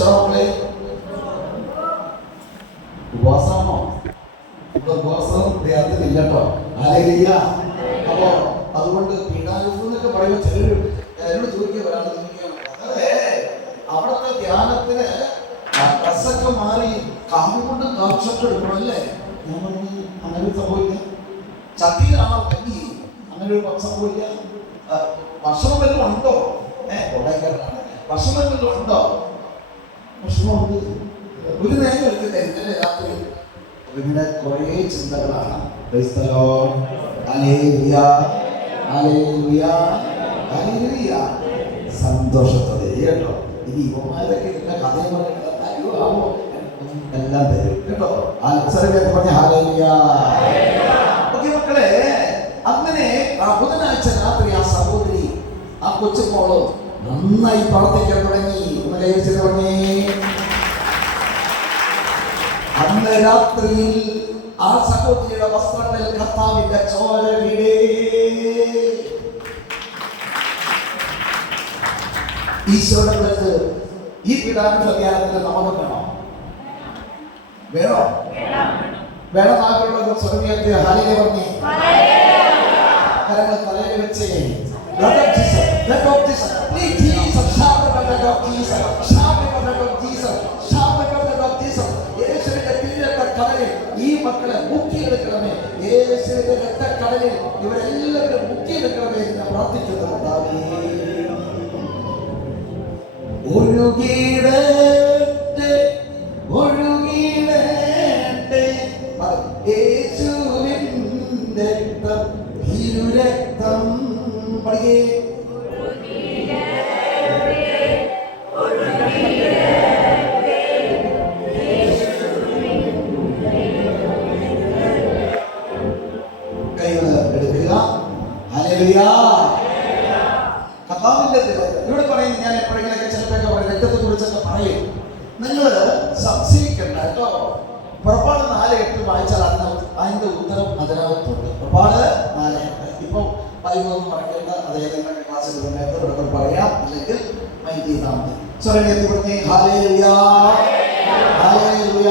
മക്കളെ ഉപവാസമാണോ? ഉപവാസം ദേഹത്തിനില്ല കേട്ടോ. ഹല്ലേലൂയ. അപ്പോ അതുകൊണ്ട് പീഡാനുഭവം എന്നൊക്കെ പറയുമ്പോൾ ചിലർ എന്നോട് ചോദിക്കുക, ഒരാൾ അവിടുത്തെ ധ്യാനത്തിന് ഡ്രസ്സൊക്കെ മാറി കാവുകൊണ്ട് കാക്ഷൊക്കെ എടുക്കണമല്ലേ? ഞാൻ പറഞ്ഞു അങ്ങനെ ഒരു സംഭവില്ല. ചട്ടിയിലാണോ കഞ്ഞി? അങ്ങനെ ഒരു സംഭവില്ല. ഭക്ഷണം വല്ലതും ഉണ്ടോ? കൊടൈക്കനാണ്. ഭക്ഷണം വല്ലതും ഉണ്ടോ? ഭക്ഷണമുണ്ട്. ഒരു നേരം എടുത്തില്ല. ഇന്നലെ രാത്രി ഇവിടെ കുറേ ചിന്തകളാണ്. സന്തോഷത്തോടെ കേട്ടോ. ഇനി ഇവന്മാരൊക്കെ ഇതിന്റെ കഥയും പറയുമോ എല്ലാം തരും കേട്ടോ. മക്കളെ, അങ്ങനെ ആ ബുധനാഴ്ച രാത്രി ആ സഹോദരി, ആ കൊച്ചുമോള് നന്നായി പ്രവർത്തിക്കാൻ തുടങ്ങി. ഒന്ന് കൈവച്ച് തുടങ്ങി. അന്ന് രാത്രിയിൽ ആ സഹോദരിയുടെ വസ്ത്രങ്ങളിൽ കർത്താവിന്റെ ചോര വീണേ. ഈശോയുടെ അടുത്ത് ഈ പീഡാനുഭവത്തിന് നമുക്ക് വേണോ? വേണം. ആഗ്രഹമുള്ള സ്വർഗീയത്തെ ഹല്ലേലൂയ പറഞ്ഞേ. കരങ്ങൾ തലയിൽ വെച്ച് blood of Jesus, blood of Jesus, please Jesus, shout the blood of Jesus, shout the blood of Jesus, shout the blood of Jesus. യേശുവിന്റെ രക്തക്കടലിൽ ഈ മക്കളെ മുക്കിയെടുക്കണമേ. യേശുവിന്റെ രക്തക്കടലിൽ ഇവരെല്ലാവരും മുക്കിയെടുക്കണമേ എന്ന് പ്രാർത്ഥിക്കുന്നു. ഒഴുകിയിടട്ടെ ഒഴുകിയിടട്ടെ യേശുവിന്റെ രക്തം, തിരുരക്തം. പഠിക്കേ. കൈകൾ എടുക്കുക. ഹല്ലേലൂയ. കർത്താവിന്റെ ഇവിടെ പറയുന്നത്, ഞാൻ എപ്പോഴെങ്കിലൊക്കെ ചിലപ്പോഴൊക്കെ പറയും, രക്തത്തെ കുറിച്ചൊക്കെ പറയും. നിങ്ങൾ സംശയിക്കണ്ട കേട്ടോ. പുറപ്പാട് 4:8 വായിച്ചാൽ അതിന്റെ ഉത്തരം അതിനകത്തുണ്ട്. പുറപ്പാട് 4:8. ഇപ്പൊ 13 മറക്കേണ്ട. അതേതെങ്കിലും ക്ലാസ്സിൽ സമയത്ത് ഇവിടെ പറയാം, അല്ലെങ്കിൽ മൈൻഡ് ചെയ്താൽ മതി. സ്വർഗ്ഗത്തിൽ പറഞ്ഞേ ഹല്ലേലൂയ, ഹല്ലേലൂയ.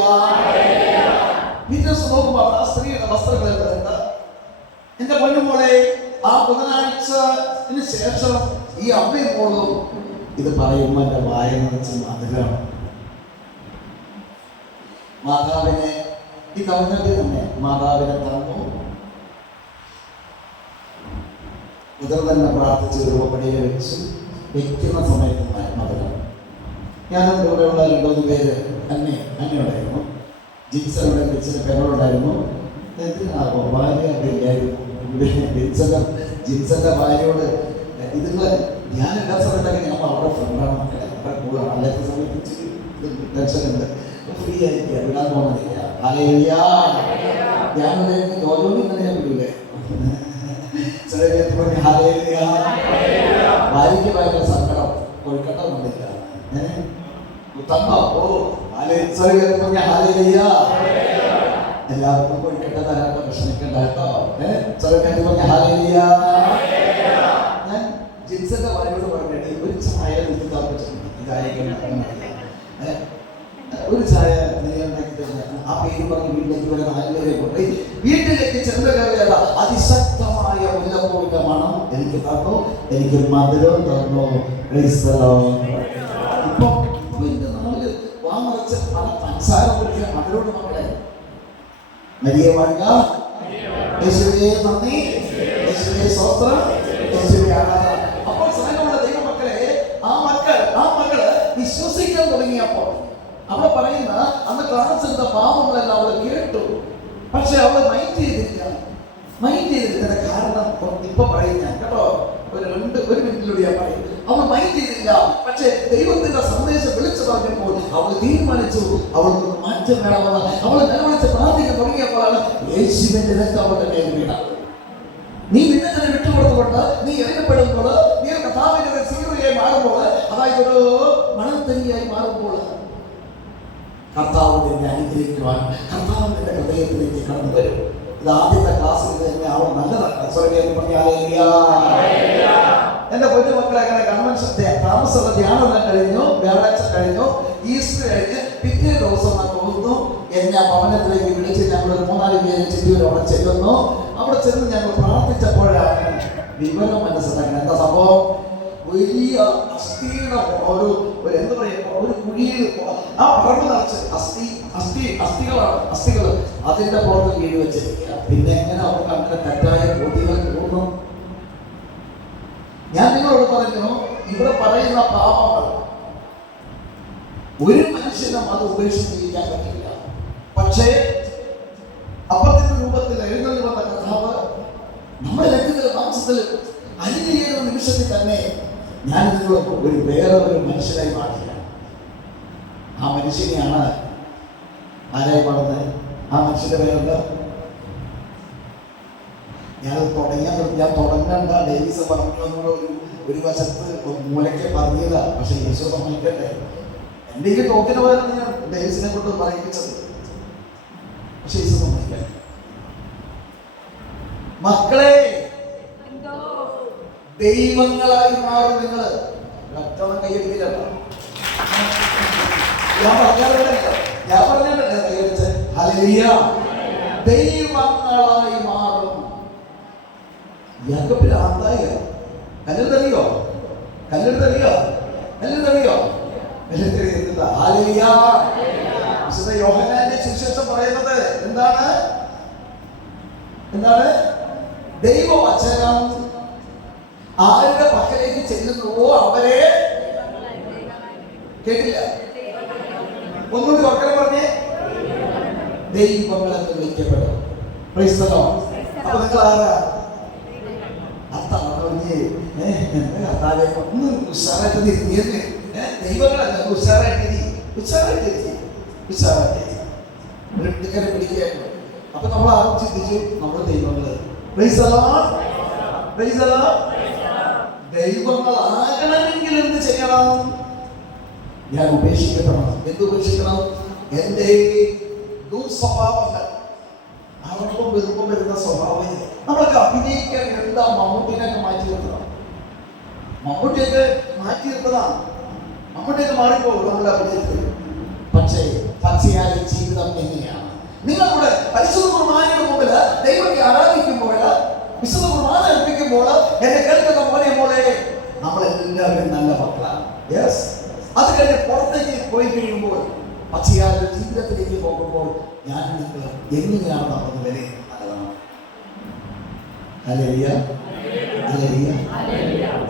പിറ്റേന്ന് നോക്കുമ്പോൾ ആ സ്ത്രീയുടെ വസ്ത്രങ്ങൾ എന്താ? എന്റെ പൊന്നുമോളെ, ആ ബുധനാഴ്ചന് ശേഷം ഈ അമ്മയും മോളും ഇത് പറയുമ്പോൾ എന്റെ വായ നിറച്ച് മധുരമാണ്. മാതാവിനെ ഈ കവനത്തിൽ തന്നെ മാതാവിനെ തന്നു. മുതൽ തന്നെ പ്രാർത്ഥിച്ച് രൂപപ്പടിയിൽ വെച്ച് വെക്കുന്ന സമയത്ത് മധുരം. ഞാനതിൻ്റെ കൂടെയുള്ള 2-3 പേര് അന്നയുണ്ടായിരുന്നു. ജിൻസനുടെ പേരോടുണ്ടായിരുന്നു. ഭാര്യ ഇല്ലായിരുന്നു. ജിൻസന്റെ ഭാര്യയോട് ഇതുങ്ങൾ ഞാൻ എല്ലാ സമയത്തൊക്കെ ഞാൻ അവരുടെ ഫ്രണ്ടാണ്, മക്കളെ അവരുടെ കൂടാണ്. അല്ലാത്ത സമയത്ത് ടെൻഷനുണ്ട്. ഫ്രീ ആയിരിക്കുക, വിടാൻ പോകുന്നില്ല. ഹല്ലേലൂയ. ഞാനൊരു ജോലി തന്നെ ഞാൻ വിടൂലേ. ഭാര്യയ്ക്ക് ഭയങ്കര സങ്കടം, കൊഴുക്കട്ട വന്നില്ല. തന്നോ? ഓ ഹല്ലേലൂയ. എല്ലാവർക്കും കൊഴുക്കട്ട തരാത്ത വിഷമിക്കണ്ട കേട്ടോ. ഹല്ലേലൂയ. ഞാൻ ജിൻസന്റെ ഭാര്യയോട് പറഞ്ഞിട്ട് ഒരു ചായ ഒരു ചായ ആ പേര് പറഞ്ഞ് വീട്ടിലേക്ക് വരെ 4 പേരെ കൊണ്ടുപോയി. വീട്ടിലേക്ക് ചെന്ന് കയറിയല്ല, അതിശക്തമായ മുല്ലപ്പൂവിന്റെ മണം എനിക്ക് തന്നു. എനിക്കൊരു മധുരവും തന്നു. ഇപ്പൊ എന്റെ നാല് വാമറച്ച് പല പഞ്ചസാര കുടിക്കാൻ മധുരോട് മക്കളെ. മരിയ വാഴുക. യേശുവേ നന്ദി, യേശുവേ സ്തോത്രം, യേശുവേ ആരാധന. അപ്പോൾ സ്നേഹമുള്ള ദൈവമക്കളെ, ആ മക്കള് വിശ്വസിക്കാൻ തുടങ്ങിയപ്പോൾ അവളെ പറയുന്ന അന്ന് ക്ലാസ് എടുത്ത പാവങ്ങളെല്ലാം അവള് കേട്ടു. പക്ഷെ അവള് മൈൻഡ് ചെയ്തില്ല. കാരണം ഇപ്പൊ പറയും ഞാൻ കേട്ടോ. ഒരു മിനിറ്റിലൂടെ ഞാൻ പറയും. അവൾ മൈൻഡ് ചെയ്തില്ല. പക്ഷെ ദൈവത്തിന്റെ സന്ദേശം വിളിച്ചു പറഞ്ഞപ്പോൾ അവൾ തീരുമാനിച്ചു അവൾക്ക് മാറ്റം വേണമെന്ന്. അവൾ നിലവിളിച്ച് പ്രാർത്ഥിക്കാൻ തുടങ്ങിയപ്പോഴാണ് യേശുവിന്റെ രക്തം അവളുടെ മേൽ വീണത്. നീ നിന്നെ തന്നെ വിട്ടുകൊടുത്തുകൊണ്ട് നീ ഇറങ്ങപ്പെടുമ്പോൾ, നീ കർത്താവിന്റെ സീറിയായി മാറുമ്പോൾ, അതായത് ഒരു മണത്തരിയായി മാറുമ്പോൾ കർത്താവ് നിന്നെ അനുഗ്രഹിക്കുവാൻ, കർത്താവ് നിന്റെ ഹൃദയത്തിലേക്ക് കടന്നു വരും. ഇത് ആദ്യത്തെ ക്ലാസ്സിൽ തന്നെ അവൾ നല്ലതാണ്. സ്വർഗ്ഗത്തിൽ പറഞ്ഞ ഹല്ലേലൂയ. എന്റെ പൊന്നു മക്കളെ അങ്ങനെ കൺവെൻഷൻ താമസമുള്ള ധ്യാനം കഴിഞ്ഞു, വ്യാഴാഴ്ച കഴിഞ്ഞു, ഈസ്റ്റർ കഴിഞ്ഞ് പിറ്റേ ദിവസം തോന്നുന്നു എന്നെ ഭവനത്തിലേക്ക് വിളിച്ച് ഞങ്ങളൊരു 3-4 പേര് ചെല്ലുവരും അവിടെ ചെല്ലുന്നു. അവിടെ ചെന്ന് ഞങ്ങൾ പ്രാർത്ഥിച്ചപ്പോഴാണ് വിവരം മനസ്സിലാക്കുന്നത്. എന്താ സംഭവം? വലിയ അസ്ഥിയുടെ ഒരു എന്താ പറയുക, ഒരു കുഴിയിൽ ആ പറമ്പ് നിറച്ച് അസ്ഥികൾ അതിന്റെ പുറത്ത് വീട് വെച്ചിരിക്കുക. പിന്നെ എങ്ങനെ അവർക്ക് അങ്ങനെ തെറ്റായ ബോധ്യങ്ങൾ തോന്നും? ഞാൻ നിങ്ങളോട് പറഞ്ഞു, ഇവിടെ പറയുന്ന പാപങ്ങൾ ഒരു മനുഷ്യനും അത് ഉപേക്ഷിച്ചിരിക്കാൻ പറ്റില്ല. പക്ഷേ അപ്പത്തിന്റെ രൂപത്തിൽ എഴുന്നള്ളി വന്ന കർത്താവ് നമ്മുടെ രക്തത്തിൽ മാംസത്തിൽ അലിഞ്ഞു ചെയ്യുന്ന നിമിഷത്തിൽ തന്നെ ഞാൻ നിങ്ങൾക്ക് വേറെ ഒരു മനുഷ്യനായി മാറില്ല. ആ മനുഷ്യനെയാണ് ആരായി മാറുന്നത്? ആ മനുഷ്യന്റെ പേരുണ്ട്. ഞാൻ തുടങ്ങേണ്ട ഡേവിസ് പറഞ്ഞു എന്നുള്ള ഒരു വശത്ത് മൂലയ്ക്ക് പറഞ്ഞതാ. പക്ഷെ യേശു സമ്മതിക്കട്ടെ, എൻ്റെ ഈ ടോക്കിന് പകരം ഞാൻ ഡേവിസിനെ കൊണ്ട് പറയിപ്പിച്ചത്. പക്ഷെ യേശു സമ്മതിക്കട്ടെ. മക്കളെ, ദൈവങ്ങളായി മാറും നിങ്ങൾ. ഒറ്റണം കൈയടിക്കില്ലല്ലോ. ഞാൻ പറഞ്ഞിട്ടല്ലേ കൈയടിച്ച്? ഹല്ലേലൂയ. ദൈവങ്ങളായി മാറും. യാക്കോബിന് ആന്തായ കല്ലെടുത്തറിയോ? വിശുദ്ധ യോഹന്നാന്റെ സുവിശേഷം പറയുന്നത് എന്താണ്? ദൈവവചനം ആരുടെ പക്കലേക്ക് ചെല്ലുന്നുവോ അവരെ കേട്ടില്ല. ഒന്നുകൂടി ഉറക്കെ പറഞ്ഞേ, ദൈവങ്ങളെന്ന് വിളിക്കപ്പെടും. അപ്പൊ നിങ്ങൾ ആരാ? ദൈവങ്ങളല്ല, പിടിക്കുകയായിരുന്നു. അപ്പൊ നമ്മൾ ആരും ചിന്തിച്ചു നമ്മൾ ദൈവങ്ങള്. ദൈവങ്ങളാകണമെങ്കിൽ എന്ത് ചെയ്യണം? ഞാൻ ഉപേക്ഷിക്കപ്പെടണം. എന്ത് ഉപേക്ഷിക്കണം? എന്റെ ദുസ്വഭാവങ്ങൾ, അവർക്കും വെറുപ്പം വരുന്ന സ്വഭാവം. നമ്മളൊക്കെ അഭിനയിക്കാൻ എന്താ മമ്മൂട്ടിനൊക്കെ മാറ്റി നിർത്തണം. മമ്മൂട്ടിയൊക്കെ മാറിപ്പോകും നമ്മുടെ അഭിനയത്തിൽ. പക്ഷേ പച്ചയായ ജീവിതം എങ്ങനെയാണ്? നിങ്ങളുടെ പരിശുദ്ധ കുർബാനയുടെ മുമ്പിൽ ദൈവത്തെ ആരാധിക്കുമ്പോൾ, വിശുദ്ധ കുർബാന അർപ്പിക്കുമ്പോൾ എന്നെ കേൾക്കുന്ന മോനെ നമ്മളെല്ലാവരും നല്ല മക്കളാണ്. യെസ്. അത് കഴിഞ്ഞ് പുറത്തേക്ക് പോയി കഴിയുമ്പോൾ, പച്ചയായ ജീവിതത്തിലേക്ക് പോകുമ്പോൾ ഞാൻ നിങ്ങൾ എങ്ങനെയാണ് നമ്മൾ വിലയിരുത്തുന്നത്? ഹല്ലേലൂയ.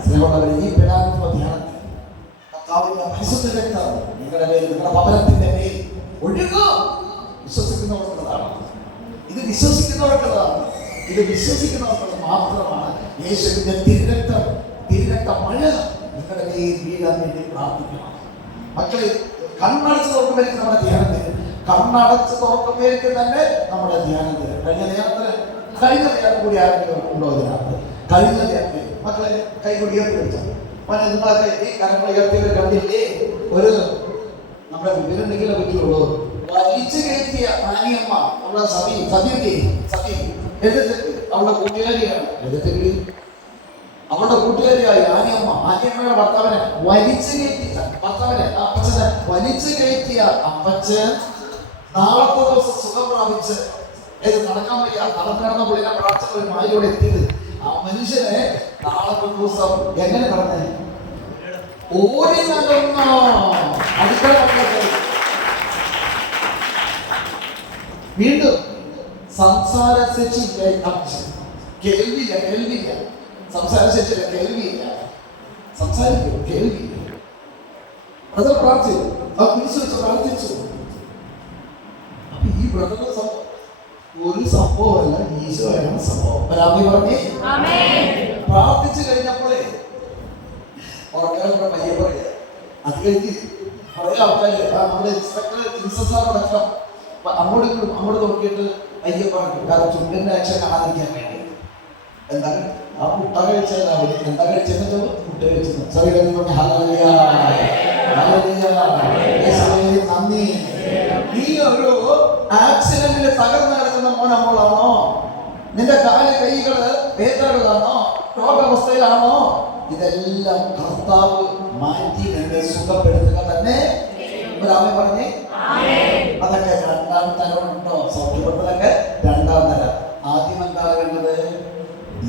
സ്നേഹമുള്ളവരെ, ഈ പെടാനുള്ള ധ്യാനത്തിൽ കർത്താവിന്റെ പരിശുദ്ധ രക്തം നിങ്ങളുടെ മേൽ, നിങ്ങളുടെ ഭവനത്തിന്റെ മേൽ ഒഴുകും. വിശ്വസിക്കുന്നവർക്കുള്ളതാണ് ഇത്. വിശ്വസിക്കുന്നവർക്ക് മാത്രമാണ് യേശുവിന്റെ തിരുരക്ത മഴ നിങ്ങളുടെ മേൽ വീഴാൻ വേണ്ടി പ്രാർത്ഥിക്കണം. മക്കളെ, കണ്ണടച്ച് തുറക്കുമ്പോഴേക്കും നമ്മുടെ ധ്യാനത്തിൽ, തന്നെ നമ്മുടെ ധ്യാനത്തിൽ കഴിഞ്ഞ ധ്യാനം കൂടി ആരെങ്കിലും ഉണ്ടോ? അതിനകത്ത് കഴിഞ്ഞ ധ്യാനത്തിൽ മക്കളെ കൈ കൂടി ഉയർത്തി വെച്ചു. നിങ്ങളൊക്കെ ഈ കരങ്ങൾ ഉയർത്തിയത് കണ്ടില്ലേ? ഒരു നമ്മുടെ വിവരണ്ടെങ്കിലേ പറ്റുള്ളൂ. വലിച്ചു കയറ്റിയ ആനിയമ്മ, നമ്മുടെ സതി അവളുടെ കൂട്ടുകാരിയാണ്. അവളുടെ കൂട്ടുകാരിയായി ആനിയമ്മയുടെ ഭർത്താവിനെ വലിച്ചു കയറ്റിയ അപ്പച്ചൻ നാളത്തെ ദിവസം സുഖം പ്രാപിച്ച് നടക്കാൻ വയ്യ, നടന്ന പുള്ളിനെ പ്രാർത്ഥന ഒരു മായോടെ എത്തിയത്. ആ മനുഷ്യനെ നാളത്തെ ദിവസം എങ്ങനെ നടന്നേ? ഓടി നടന്നോ? അടുക്കള വീണ്ടും സംസാരശേഷിയില്ല, കേൾവിയില്ല. സംസാരശേഷിയില്ല, കേൾവിയില്ല. സംസാരിക്കും, കേൾവിയില്ല. ബ്രദർ പ്രാർത്ഥിച്ചു, പ്രാർത്ഥിച്ചു. അപ്പൊ ഈ ബ്രദറിന്റെ ഒരു സംഭവമല്ല, ഈശോയാണ് സംഭവം. പറഞ്ഞേ. പ്രാർത്ഥിച്ചു കഴിഞ്ഞപ്പോഴേ ഉറക്കാനുള്ള പയ്യെ പറയാ. അത് കഴിഞ്ഞ് കുറെ ആൾക്കാര് നമ്മുടെ ഇൻസ്പെക്ടർ അങ്ങോട്ട് നോക്കിയിട്ട് പയ്യെ പറഞ്ഞു, കാരണം ചുണ്ടിന്റെ ആക്ഷൻ കാണാതിരിക്കാൻ വേണ്ടി. എന്താണ് ആ മുട്ട കഴിച്ചത്? എന്താ കഴിച്ചെന്ന് മുട്ട കഴിച്ചത്. നന്ദി. നീ ഒരു ആക്സിഡന്റിൽ തകർന്നു കിടക്കുന്ന മോളാണോ? നിന്റെ കാല് കൈകള് വേദനകളാണോ? രോഗാവസ്ഥയിലാണോ? ഇതെല്ലാം കർത്താവ് മാറ്റി എന്നെ സുഖപ്പെടുത്തുക തന്നെ. ഒരാമൻ പറഞ്ഞേ. അതൊക്കെ രണ്ടാം തരമുണ്ടോ? സൗഖ്യപ്പെട്ടതൊക്കെ രണ്ടാം തരം. ആദ്യം എന്താണ് വേണ്ടത്?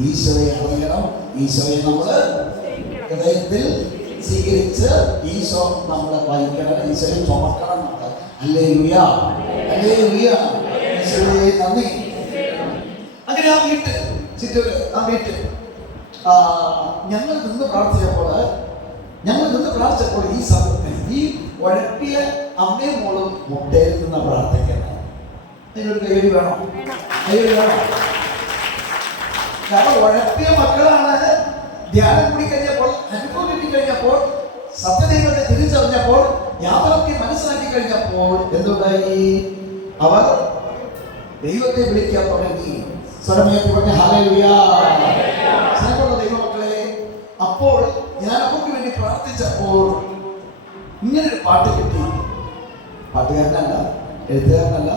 ഈശോയെ അറിയണം. ഈശോയെ നമ്മള് ഹൃദയത്തിൽ സ്വീകരിച്ച് ഈശോ നമ്മളെ വഹിക്കണം. ഈശോയെ ചുമക്കണം നമ്മൾ. Hallelujah, hallelujah. ഈശോയെ നന്ദി. അങ്ങനെ ആ വീട്ടിൽ ഞങ്ങൾ നിന്ന് പ്രാർത്ഥിച്ചപ്പോൾ ഈ സമയത്ത് ഈ ഉഴപ്പിയ അമ്മയും മോളും മുട്ടയിൽ നിന്ന് പ്രാർത്ഥിക്കണം. അതിനൊരു കൈയടി വേണം, കൈയടി വേണം. കാരണം ഉഴപ്പിയ മക്കളാണ്. ധ്യാനം കൂടി കഴിഞ്ഞപ്പോൾ, അനുഭവം കിട്ടിക്കഴിഞ്ഞപ്പോൾ, സത്യദൈവത്തെ തിരിച്ചറിഞ്ഞപ്പോൾ, യാഥാർത്ഥ്യം മനസ്സിലാക്കി കഴിഞ്ഞപ്പോൾ എന്തുണ്ടായി? അവർ ദൈവത്തെ വിളിക്കാൻ തുടങ്ങി. സ്വരമേറ്റി പറഞ്ഞ ഹല്ലേലൂയ. സ്നേഹമുള്ള ദൈവമക്കളെ, അപ്പോൾ ഞാൻ അവർക്ക് വേണ്ടി പ്രാർത്ഥിച്ചപ്പോൾ ഇങ്ങനൊരു പാട്ട് കിട്ടി. പാട്ടുകാരനല്ല, എഴുത്തുകാരനല്ല.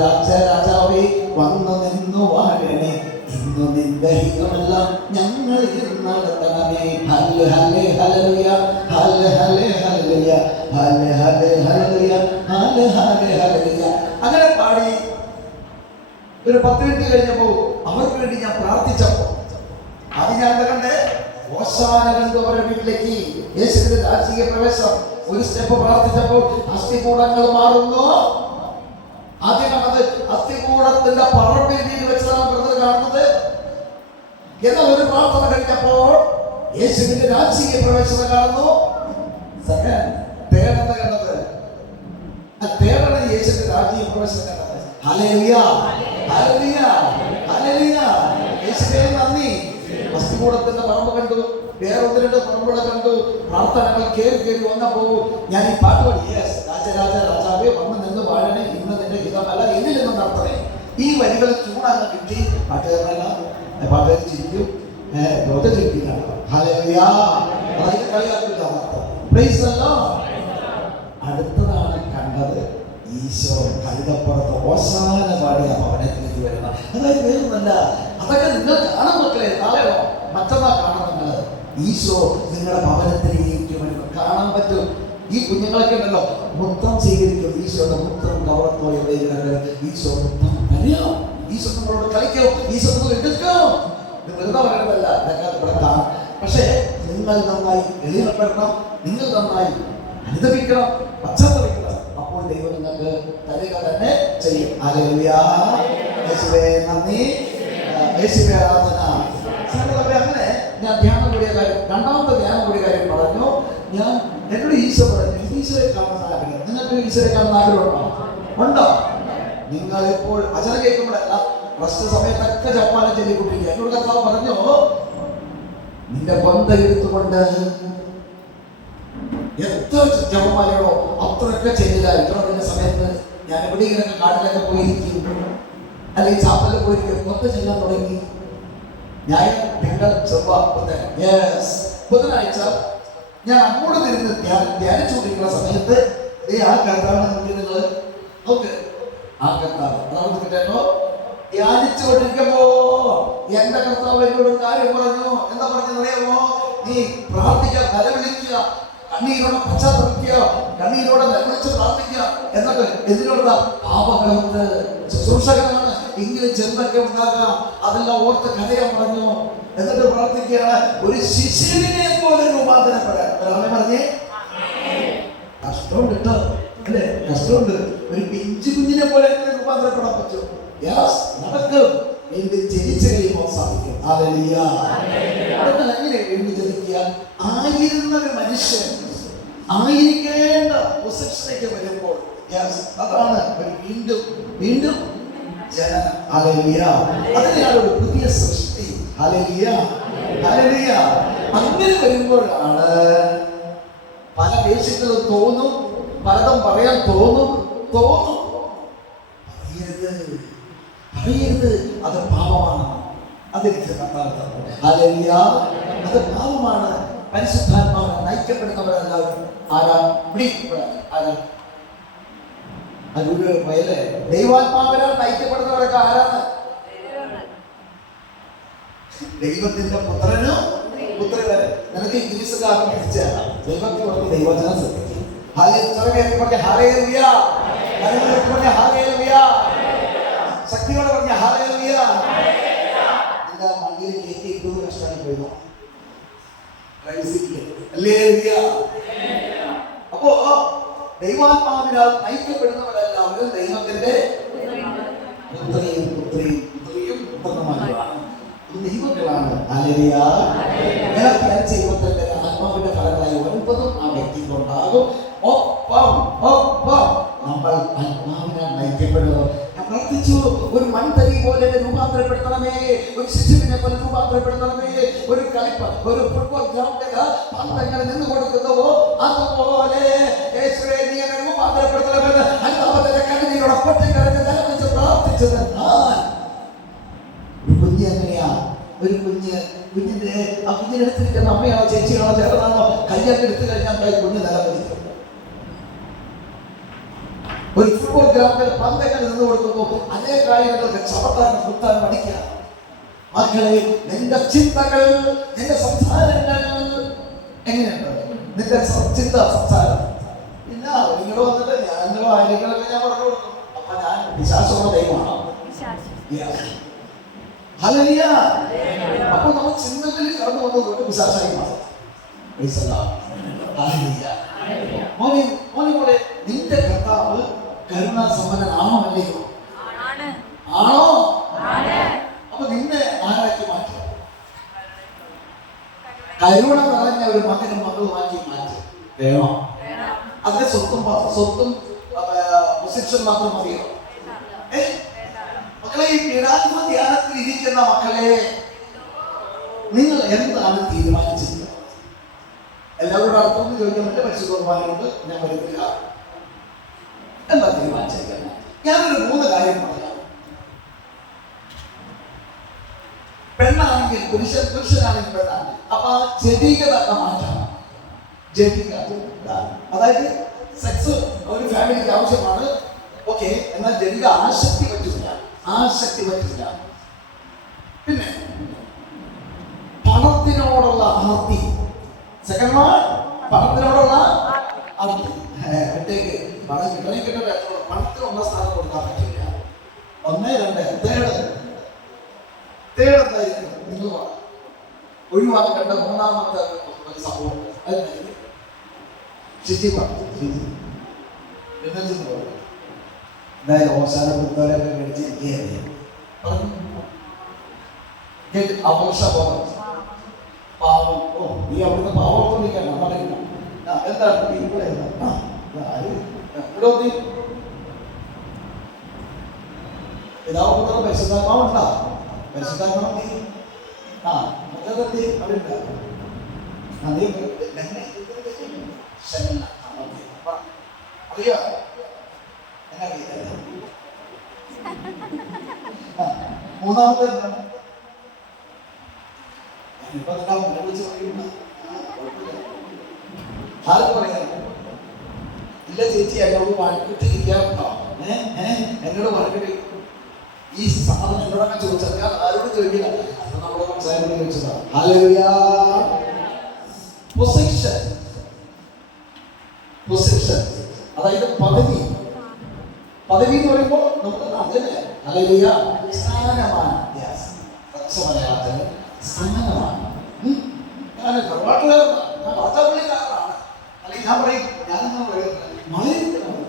രാജാവേ വന്നു നിന്നു വാഴണേ, ഇന്നു നിന്റെ ഹിതമെല്ലാം ഞങ്ങളിൽ നടത്തണമേ. ഹല്ലെ ഹല്ലെ ഹല്ലേലൂയ, ഹല്ലെ ഹല്ലെ ഹല്ലേലൂയ, ഹല്ലെ ഹല്ലെ ഹല്ലേലൂയ, ഹല്ലെ ഹല്ലെ ഹല്ലേലൂയ. അങ്ങനെ പാടി ഒരു 10 മിനിറ്റ് കഴിഞ്ഞപ്പോൾ അവർക്ക് വേണ്ടി ഞാൻ പ്രാർത്ഥിച്ചപ്പോൾ അത് ഞാൻ കണ്ടേ. ഓശാന കണ്ടു അവരുടെ വീട്ടിലേക്ക് യേശുവിന്റെ രാജകീയ പ്രവേശം. ഒരു സ്റ്റെപ്പ് പ്രാർത്ഥിച്ചപ്പോൾ അസ്ഥികൂടങ്ങൾ മാറുന്നു. ആദ്യം കാണുന്നത് അസ്ഥികൂടത്തിന്റെ പറമ്പിൽ വീട് വെച്ചതാണ് ബ്രദർ കാണുന്നത്. എന്നാൽ ഒരു പ്രാർത്ഥന കഴിഞ്ഞപ്പോൾ യേശുവിന്റെ രാജകീയ പ്രവേശനം കാണുന്നു. തേടന്ന് കണ്ടത് തേടണ് യേശുവിന്റെ രാജകീയ പ്രവേശനം കണ്ടത്. Hallelujah, hallelujah, hallelujah. യേശുവേ നന്ദി. അസ്ഥികൂടത്തിന്റെ പറമ്പ് കണ്ടു, വേറെ 1-2 പറമ്പുകളെ കണ്ടു. പ്രാർത്ഥനകൾ കേറി വന്നപ്പോ ഞാൻ ഈ പാട്ട് പാടി. യെസ്, രാജാവേ വന്ന് നിന്ന് വാഴണേ, ഇന്ന് നിന്റെ ഹിതമല്ല എന്നിൽ നിന്ന് നടത്തണേ. ഈ വരികൾ ചൂടാണ് കിട്ടി. പാട്ടുകാരനല്ല, പാട്ടുകാർ ചിരിക്കും, ചിരിക്കുകയാണ്. ഹല്ലേലൂയ. അതായത് കളിയാക്കില്ല. Praise the Lord. അടുത്തതാണ് കണ്ടത് ഈശോ കഴുതപ്പുറത്ത് ഓശാന പാടിയ ഭവനത്തിലേക്ക് വരുന്നത്. അതായത് വേറൊന്നല്ല, അതൊക്കെ നിങ്ങൾ കാണും മക്കളെ. നാളെയോ മറ്റന്നാൾ കാണും നിങ്ങൾ. ഈശോ നിങ്ങളുടെ ഭവനത്തിലേക്ക് വരുന്നത് കാണാൻ പറ്റും. ഈ കുഞ്ഞുങ്ങളൊക്കെ ഉണ്ടല്ലോ, മുത്തം സ്വീകരിക്കും. ഈശോയുടെ മുത്തം കവർത്തോ എവിടെയെങ്കിലും ഈശോ മുത്തം അറിയാം. ഈശോ നമ്മളോട് കളിക്കും, ഈശോ നമ്മൾ എടുക്കും. ഇത് വെറുതെ പറയണതല്ല, ഇവിടെ കാണാം. പക്ഷേ നിങ്ങൾ നന്നായി എളിമപ്പെടണം, നിങ്ങൾ നന്നായി അനുദപിക്കണം, പശ്ചാത്തപിക്കണം. അപ്പോൾ ദൈവം നിങ്ങൾക്ക് തരിക തന്നെ ചെയ്യും. ഹല്ലേലൂയ. യേശുവേ നന്ദി, യേശുവേ ആരാധന. അങ്ങനെ ഞാൻ ധ്യാനം കൂടിയ കാര്യം, രണ്ടാമത്തെ ധ്യാനം കൂടിയ കാര്യം പറഞ്ഞു. ഞാൻ എന്നോട് ഈശോ പറഞ്ഞു, ഈശോയെ കാണുന്ന ആഗ്രഹം. നിങ്ങൾക്ക് ഈശോയെ കാണുന്ന ആഗ്രഹമുണ്ടോ? ഉണ്ടോ? നിങ്ങൾ ഇപ്പോൾ അചന കേൾക്കുമ്പോഴല്ല, റസ്റ്റ് സമയത്തൊക്കെ ജപ്പാനെ ചൊല്ലിക്കൊണ്ടിരിക്കുക. എന്നോട് കർത്താവ് പറഞ്ഞു, നിന്റെ കൊന്ത എടുത്തുകൊണ്ട് എത്ര ജപമാലയോ അത്രയൊക്കെ ചെയ്തില്ലായിരിക്കണം. അതിന്റെ സമയത്ത് ഞാൻ എവിടെയെങ്കിലൊക്കെ കാട്ടിലൊക്കെ പോയിരിക്കും, അല്ലെങ്കിൽ ചാപ്പലിൽ പോയിരിക്കും, ഒക്കെ ചെല്ലാൻ തുടങ്ങി. ഞായർ, തിങ്കൾ, ചൊവ്വ, ബുധനാഴ്ച ഞാൻ അങ്ങോട്ട് തിരിഞ്ഞ് ധ്യാനിച്ചുകൊണ്ടിരിക്കുന്ന സമയത്ത് ആ കർത്താവിനെ നോക്കി നിങ്ങൾ നോക്ക്. ആ കർത്താവ് അതാവുന്ന കേട്ടോ. ധ്യാനിച്ചുകൊണ്ടിരിക്കുമ്പോ എന്റെ കർത്താവ് എന്നോട് കാര്യം പറഞ്ഞു. എന്താ പറഞ്ഞത് അറിയാമോ? നീ പ്രാർത്ഥിക്കുക, നിലവിളിക്കുക, കണ്ണീരോടെ പശ്ചാത്തപിക്കുക, കണ്ണീരോടെ നിലവിളിച്ച് പ്രാർത്ഥിക്കുക. എന്നൊക്കെ എന്തിനുള്ള പാപങ്ങളൊക്കെ ശുശ്രൂഷകനാണ്. എങ്കിലും ചെറുതൊക്കെ ഉണ്ടാകാം, അതെല്ലാം ഓർത്ത് കരയാൻ പറഞ്ഞു. എന്നിട്ട് പ്രാർത്ഥിക്കുകയാണ്, ഒരു ശിശുവിനെ പോലെ രൂപാന്തരപ്പെടാൻ. പറഞ്ഞേ, കഷ്ടമുണ്ട് കേട്ടോ, അല്ലേ? കഷ്ടമുണ്ട്. ഒരു പിഞ്ചു കുഞ്ഞിനെ പോലെ രൂപാന്തരപ്പെടാൻ പറ്റും. നടക്കും. വീണ്ടും ജനിച്ചു കഴിയുമ്പോൾ സാധിക്കും. ഹല്ലേലൂയ. അങ്ങനെ വീണ്ടും ജനിക്കാൻ ആയിരുന്ന ഒരു മനുഷ്യൻ ആയിരിക്കേണ്ട പൊസിഷനിലേക്ക് വരുമ്പോൾ അതാണ് ഒരു വീണ്ടും ജനനം. ഹല്ലേലൂയ. അതിനെയാണ് ഒരു പുതിയ സൃഷ്ടി. Hallelujah, hallelujah. അങ്ങനെ വരുമ്പോഴാണ് പല ദേശങ്ങളും തോന്നും, പലതും പറയാൻ തോന്നും. പറയരുത്, അത് പാപമാണ്. അതെനിക്ക് കർത്താവ് തന്നു. ഹല്ലേലൂയ. അത് പാപമാണ്. പരിശുദ്ധാത്മാവിനെ നയിക്കപ്പെടുന്നവരെല്ലാവരും ആരാ? ആരാ? വയലെ ദൈവാത്മാവിനാൽ നയിക്കപ്പെടുന്നവരൊക്കെ ആരാണ്? ദൈവത്തിന്റെ പുത്രനും പുത്രനും നിനക്ക് ഇംഗ്ലീഷുകാരൻ പഠിച്ചാൽ ദൈവത്തിൽ പറഞ്ഞ് ദൈവജനം ശ്രദ്ധിക്കും. ഹല്ലേലൂയ, ഹല്ലേലൂയ, ശക്തിയോടെ പറഞ്ഞ ഹല്ലേലൂയ. എന്താ വണ്ടിയിൽ കയറ്റിയിട്ട് കഷ്ടമായി പോയതോ? ഹല്ലേലൂയ. അപ്പോ ദൈവാത്മാവിനാൽ നയിക്കപ്പെടുന്നവരെല്ലാവരും ദൈവത്തിന്റെ പുത്രിയും പുത്രന്മാരുമാണ്, ദൈവങ്ങളാണ്. ഹല്ലേലൂയ. ആത്മാവിന്റെ ഫലങ്ങളായി 9 ആ വ്യക്തിക്കുണ്ടാകും. ഒപ്പം നമ്മൾ ആത്മാവിനാൽ നയിക്കപ്പെടുന്നു. ഞാൻ പ്രാർത്ഥിച്ചു, ഒരു മൺതരി പോലെ രൂപാന്തരപ്പെടുത്തണമേ, ഒരു ശിശുവിനെ പോലെ രൂപാന്തരപ്പെടുത്തണമേ. ഒരു ഒരു ഫുട്ബോൾ ഗ്രൗണ്ടിൽ പന്തങ്ങൾ നിന്ന് കൊടുക്കുന്നുവോ അതുപോലെ യേശുവേ നീ എന്നെ രൂപാന്തരപ്പെടുത്തണമെന്ന് അല്ലാതെ കണ്ണീരോടെ പൊട്ടിക്കരഞ്ഞ് നിലവിളിച്ച് പ്രാർത്ഥിച്ചത് ഞാൻ. ഒരു കുഞ്ഞ് എങ്ങനെയാ? ഒരു കുഞ്ഞിന്റെ ആ കുഞ്ഞിനെടുത്തിരിക്കുന്ന അമ്മയാണോ ചേച്ചിയാണോ ചേട്ടനാണോ കയ്യൊക്കെ എടുത്തു കഴിഞ്ഞാൽ കുഞ്ഞ് നിലവിളിക്കും. ഒരു ഫുട്ബോൾ ഗ്രൗണ്ടിൽ പന്തങ്ങൾ നിന്ന് കൊടുക്കുന്നു. അനേക കാര്യങ്ങൾക്ക് ചവിട്ടാൻ കുത്താൻ പഠിക്കുക. മക്കളെ, നിന്റെ ചിന്തകൾ, നിന്റെ സംസാരങ്ങൾ എങ്ങനെയുണ്ട്? നിന്റെ ചിന്ത, സംസാരം. പിന്നെ നിങ്ങൾ വന്നിട്ട് ഞാൻ കാര്യങ്ങളൊക്കെ ഞാൻ പറഞ്ഞു കൊടുക്കും. അപ്പൊ ഞാൻ വിശ്വാസമുള്ള ദൈവമാണോ? ഹല്ലേലൂയ. അപ്പൊ നമ്മൾ ചിന്തകളിൽ കടന്നു വന്നതുകൊണ്ട് വിശ്വാസമായി മാറും. മോനെ, നിന്റെ കർത്താവ് കരുണാസമ്പന്നനാണോ അല്ലയോ? ആണോ? അപ്പൊ നിന്നെ ആരാക്കി മാറ്റുക? കരുണ നിറഞ്ഞ ഒരു മകനും മകളുമാക്കി മാറ്റി വേണോ? അതിന്റെ സ്വത്തും പൊസിഷൻ മാത്രം മതിയോ? മക്കളെ, ഈ പീഡാത്മ ധ്യാനത്തിൽ ഇരിക്കുന്ന മക്കളെ, നിങ്ങൾ എന്താണ് തീരുമാനിച്ചത്? എല്ലാവരോടും അടുത്തൊന്നും ചോദിക്കാൻ പറ്റില്ല. പരിശുദ്ധ കുർബാനയോട് ഞാൻ വരുന്നില്ല. എന്താ തീരുമാനിച്ചേക്കാൻ? ഞാനൊരു 3 കാര്യം പറയാം. പെണ്ണാണെങ്കിൽ പുരുഷനാണെങ്കിൽ പെണ്ണാണെങ്കിൽ അപ്പൊ ജഡികത മാറ്റണം. അതായത് സെക്സ് ഒരു ഫാമിലിക്ക് ആവശ്യമാണ്, ഓക്കെ. എന്നാൽ ജഡിക ആസക്തി പറ്റില്ല. പിന്നെ പണത്തിനോടുള്ള ആർത്തി. സെക്കൻഡ് വൺ, പണത്തിനോടുള്ള ആർത്തി. പണം കിട്ടണേ പണത്തിനുള്ള സ്ഥാനം കൊടുക്കാൻ പറ്റില്ല. 1, 2, തേർഡ് എന്തായിരിക്കും? നിങ്ങൾ ഒഴിവാക്കേണ്ട 3ാമത്തെ ഒരു സംഭവം എന്തായാലും ഓശാന പുത്തോലൊക്കെ മേടിച്ചിരിക്കുകയല്ലേ അപകർഷബോധം. പാവം, നീ അവിടുന്ന് പാവത്തോണ്ടിരിക്കണം. എന്താണ് ഇവിടെ പിതാവ് പരിശുദ്ധാത്മാവുണ്ടാ? പരിശുദ്ധാത്മാവ് അറിയോ? മൂന്നാമത്തെ ആർക്ക് പറയാം? ഇല്ല ചേച്ചി, എന്നോട് വഴക്കിട്ടിരിക്കാറുണ്ടോ? എന്നോട് വഴക്കിട്ട് ഈ സാധനം എന്നോടൊക്കെ ചോദിച്ചാൽ ഞാൻ ആരോടും ചോദിക്കില്ല. അത് നമ്മളെ സംസാരം ചോദിച്ചതാണ്. ഹല്ലേലൂയ. പൊസിഷൻ, അതായത് പദവി എന്ന് പറയുമ്പോൾ നമുക്ക് അങ്ങനെ ഹല്ലേലൂയ സ്ഥാനമാണ്. മലയാളത്തിന് സ്ഥാനമാണ്. ഞാൻ തറവാട്ടുകാരനാണ്, ഞാൻ വാർത്താപ്പള്ളിക്കാരനാണ്, അല്ലെങ്കിൽ ഞാൻ പറയും ഞാനെന്നാ മലയാളത്തിലാണ്,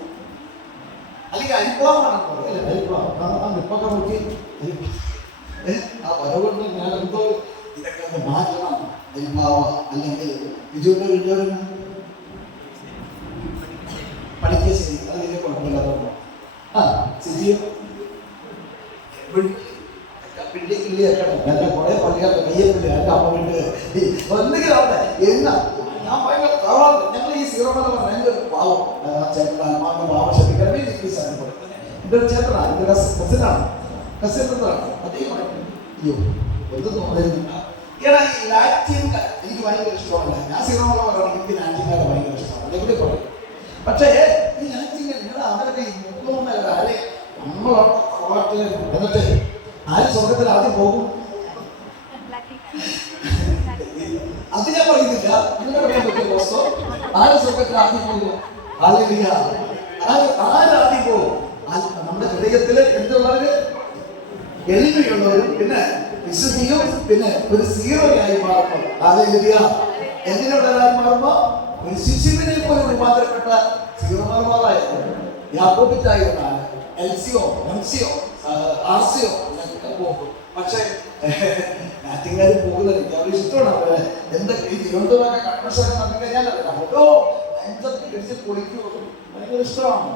അല്ലെങ്കിൽ അരിപ്പാവാണ് ഇപ്പൊക്കെ നോക്കി ആ വരവുണ്ട്. ഞാൻ എന്തോ ഇതൊക്കെ ഒന്ന് മാറ്റണം. അരിപ്പാവ അല്ലെങ്കിൽ ബിജുവിന്റെ വീട്ടുകാരൻ പഠിക്കുക ശരി, അത് വലിയ കുഴപ്പമില്ലാതെ ശരിയോ പിള്ളിക്കില്ലേ എന്റെ കുറെ പള്ളികളുടെ കയ്യപ്പില്ല എന്റെ അമ്മ വീട്ട് എന്തെങ്കിലും ആവട്ടെ. എന്നാ ഞാൻ ഭയങ്കര തറവാണ്. ഞങ്ങൾ ഈ സീറോമല പറഞ്ഞ എൻ്റെ ഒരു പാവം ചേട്ടൻ അമ്മാന്റെ പാവം ക്ഷമിക്കണമേ. എൻ്റെ ഒരു ചേട്ടനാണ്, എൻ്റെ കസിനാണ്. അദ്ദേഹം അയ്യോ എന്ത് തോന്നുന്നില്ല. ഈടാ ഈ ലാറ്റിൻ എനിക്ക് ഭയങ്കര ഇഷ്ടമല്ല. ഞാൻ സീറോമല പറയുകയാണെങ്കിൽ എനിക്ക് ലാറ്റിൻകാരെ ഭയങ്കര ഇഷ്ടമാണ്. അതേപോലെ പറയും. പക്ഷേ ഈ ലാറ്റിൻകാർ നിങ്ങളുടെ അവരൊക്കെ ഈ മുഖമൊന്നല്ല. ആരെ നമ്മളവിടെ തറവാട്ടിൽ എന്നിട്ട് ആര് സ്വർഗത്തിൽ ആദ്യം പോകും? അത് ഞാൻ പറയുന്നില്ല. അങ്ങനെ പറയാൻ പറ്റും ബോസോ? ആര് സ്വർഗത്തിൽ ആദ്യം പോകും? ഹല്ലേലൂയ. ആരാദ്യം പോകും? നമ്മുടെ ഹൃദയത്തില് എന്തുള്ളവര്? എളിമയുള്ളവരും പിന്നെ വിശുദ്ധിയും പിന്നെ ഒരു സീറോയായി മാറുമ്പോ, ഹല്ലേലൂയ. എങ്ങനെയുള്ളവരായി മാറുമ്പോ? ഒരു ശിശുവിനെ പോലെ രൂപാന്തരപ്പെട്ട സീറോ മലബാറായിരുന്നു, യാക്കോബിറ്റായിരുന്നാണ്, എൽസിയോ എംസിയോ ആർസിയോ ഒക്കെ പോകും. പക്ഷേ നാറ്റുകാർ പോകുന്നത് എനിക്ക് അവർ ഇഷ്ടമാണ്. അവര് എന്തൊക്കെ ഈ തിരുവനന്തപുരം കൺവെൻഷൻ നടത്തി കഴിഞ്ഞാൽ നെഞ്ചൊക്കെ പിടിച്ച് പൊളിക്കുള്ളൂ. ഭയങ്കര ഇഷ്ടമാണ്.